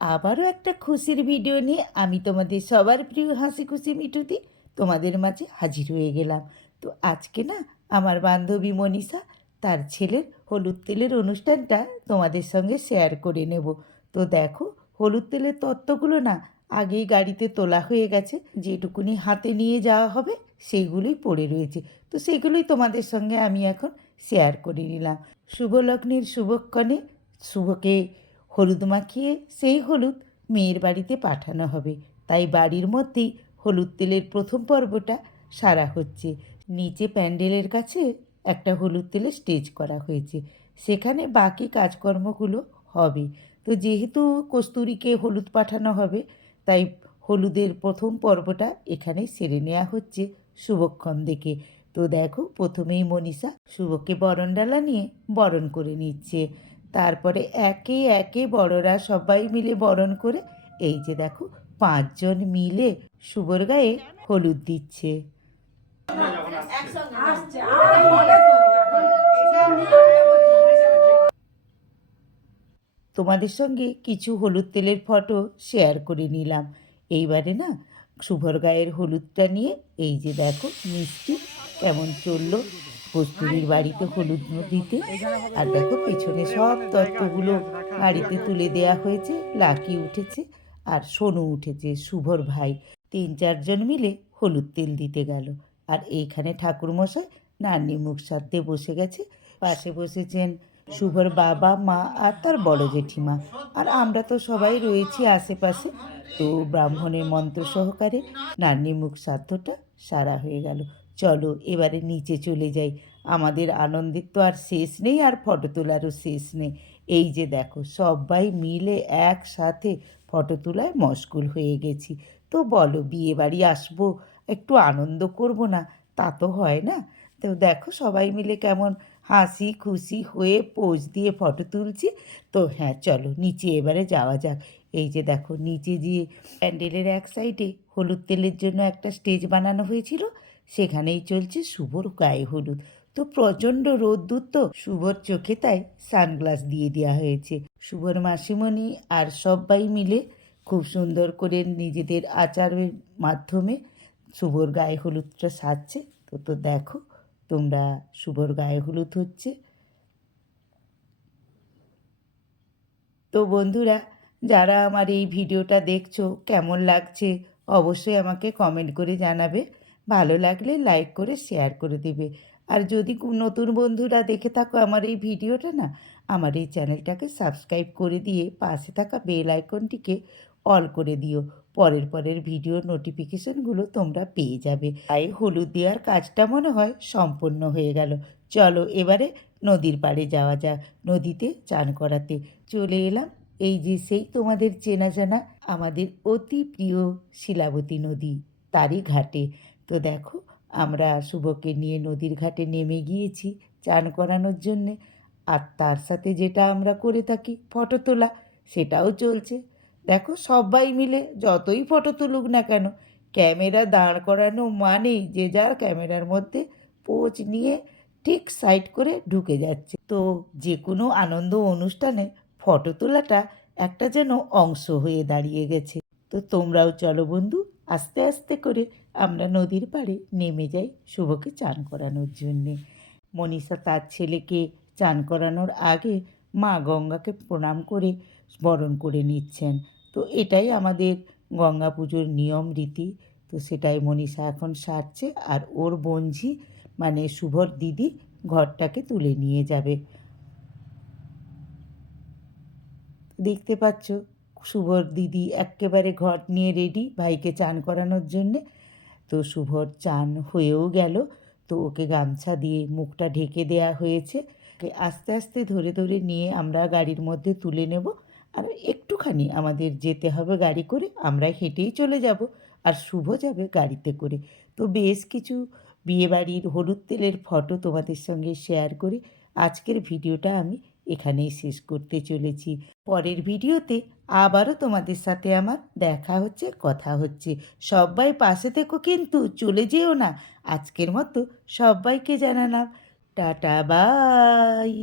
আবারও একটা খুশির ভিডিও নিয়ে আমি তোমাদের সবার প্রিয় হাসি খুশি মিঠুতি তোমাদের মাঝে হাজির হয়ে গেলাম। তো আজকে না আমার বান্ধবী মনীষা তার ছেলের হলুদ তেলের অনুষ্ঠানটা তোমাদের সঙ্গে শেয়ার করে নেব। তো দেখো, হলুদ তেলের তত্ত্বগুলো না আগেই গাড়িতে তোলা হয়ে গেছে, যেটুকুনি হাতে নিয়ে যাওয়া হবে সেইগুলোই পড়ে রয়েছে। তো সেইগুলোই তোমাদের সঙ্গে আমি এখন শেয়ার করে নিলাম। শুভ লগ্নের শুভক্ষণে শুভকে হলুদ মাখিয়ে সেই হলুদ মেয়ের বাড়িতে পাঠানো হবে, তাই বাড়ির মধ্যেই হলুদ তেলের প্রথম পর্বটা সারা হচ্ছে। নিচে প্যান্ডেলের কাছে একটা হলুদ তেলের স্টেজ করা হয়েছে, সেখানে বাকি কাজকর্মগুলো হবে। তো যেহেতু কস্তুরীকে হলুদ পাঠানো হবে, তাই হলুদের প্রথম পর্বটা এখানেই সেরে নেওয়া হচ্ছে শুভক্ষণ দেখে। তো দেখো, প্রথমেই মনীষা শুভকে বরণডালা নিয়ে বরণ করে নিচ্ছে, তারপরে একে একে বড়রা সবাই মিলে বরণ করে এই যে দেখো 5 জন মিলে শুভর গায়ে হলুদ দিচ্ছে। তোমাদের সঙ্গে কিছু হলুদ তেলের ফটো শেয়ার করে নিলাম। এইবারে না শুভর গায়ের হলুদটা নিয়ে এই যে দেখো মিষ্টি কেমন চললো কস্তুরীর বাড়িতে হলুদ দিতে। আর দেখো পেছনে সব তত্ত্বগুলো গাড়িতে তুলে দেয়া হয়েছে। লাকি উঠেছে আর সোনু উঠেছে, শুভর ভাই। 3-4 জন মিলে হলুদ তেল দিতে গেল। আর এইখানে ঠাকুরমশাই নান্নি মুখ সাধতে বসে গেছে। পাশে বসেছেন শুভর বাবা মা আর তার বড় জেঠিমা। আর আমরা তো সবাই রয়েছি আশেপাশে। তো ব্রাহ্মণের মন্ত্র সহকারে নান্নি মুখ শ্রাদ্ধটা সারা হয়ে গেল। চলো এবারে নিচে চলে যাই, আমাদের আনন্দের তো আর শেষ নেই, আর ফটো তোলারও শেষ নেই। এই যে দেখো সবাই মিলে একসাথে ফটো তোলায় মশগুল হয়ে গেছি। তো বলো, বিয়ে বাড়ি আসবো, একটু আনন্দ করব না? তা তো হয় না। তো দেখো সবাই মিলে কেমন হাসি খুশি হয়ে পোজ দিয়ে ফটো তুলছি। তো হ্যাঁ, চলো নিচে এবারে যাওয়া যাক। এই যে দেখো নিচে যে প্যান্ডেলের এক সাইডে হলুদ তেলের জন্য একটা স্টেজ বানানো হয়েছিল, সেখানেই চলছে শুভর গায়ে হলুদ। তো প্রচণ্ড রোদ্দুর, তো শুভর চোখে তাই সানগ্লাস দিয়ে দেওয়া হয়েছে। শুভর মাসিমণি আর সবাই মিলে খুব সুন্দর করে নিজেদের আচারের মাধ্যমে শুভর গায়ে হলুদটা সাজছে। তো দেখো তোমরা, শুভর গায়ে হলুদ হচ্ছে। তো বন্ধুরা, যারা আমার এই ভিডিওটা দেখছো কেমন লাগছে অবশ্যই আমাকে কমেন্ট করে জানাবে। ভালো লাগলে লাইক করে শেয়ার করে দেবে। আর যদি নতুন বন্ধুরা দেখে থাকো আমার এই ভিডিওটা না, আমার এই চ্যানেলটাকে সাবস্ক্রাইব করে দিয়ে পাশে থাকা বেল আইকনটিকে অল করে দিও। পরের ভিডিওর নোটিফিকেশনগুলো তোমরা পেয়ে যাবে। তাই হলুদ দেওয়ার কাজটা মনে হয় সম্পন্ন হয়ে গেল। চলো এবারে নদীর পাড়ে যাওয়া যাক, নদীতে চান করাতে চলে এলাম। এই যে সেই তোমাদের চেনা জানা আমাদের অতি প্রিয় শিলাবতী নদী, তারই ঘাটে। তো দেখো আমরা শুভকে নিয়ে নদীর ঘাটে নেমে গিয়েছি চান করানোর জন্যে। আর তার সাথে যেটা আমরা করে থাকি ফটো তোলা, সেটাও চলছে। দেখো সবাই মিলে যতই ফটো তুলুক না কেন, ক্যামেরা দাঁড় করানো মানেই যে যার ক্যামেরার মধ্যে পোজ নিয়ে ঠিক সাইড করে ঢুকে যাচ্ছে। তো যে কোনো আনন্দ অনুষ্ঠানে ফটো তোলাটা একটা যেন অংশ হয়ে দাঁড়িয়ে গেছে। তো তোমরাও চলো বন্ধু, আস্তে আস্তে করে আমরা নদীর পাড়ে নেমে যাই শুভকে চান করানোর জন্যে। মনীষা তার ছেলেকে চান করানোর আগে মা গঙ্গাকে প্রণাম করে বরণ করে নিচ্ছেন। তো এটাই আমাদের গঙ্গা পুজোর নিয়ম রীতি। তো সেটাই মনীষা এখন সারছে, আর ওর বোনঝি মানে শুভর দিদি ঘরটাকে তুলে নিয়ে যাবে। দেখতে পাচ্ছ শুভর দিদি এক্কেবারে ঘর নিয়ে রেডি ভাইকে চান করানোর জন্যে। তো শুভর চান হয়েও গেল। তো ওকে গামছা দিয়ে মুখটা ঢেকে দেয়া হয়েছে। ওকে আস্তে আস্তে ধরে ধরে নিয়ে আমরা গাড়ির মধ্যে তুলে নেব। আর একটুখানি আমাদের যেতে হবে গাড়ি করে, আমরা হেঁটেই চলে যাব আর শুভ যাবে গাড়িতে করে। তো বেশ কিছু বিয়েবাড়ির হলুদ তেলের ফটো তোমাদের সঙ্গে শেয়ার করে আজকের ভিডিওটা আমি এখানেই শেষ করতে চলেছি। পরের ভিডিওতে আবারও তোমাদের সাথে আমার দেখা হচ্ছে, কথা হচ্ছে। সবাই পাশে থেকো কিন্তু, চলে যেও না। আজকের মতো সবাইকে জানালাম টাটা বাই।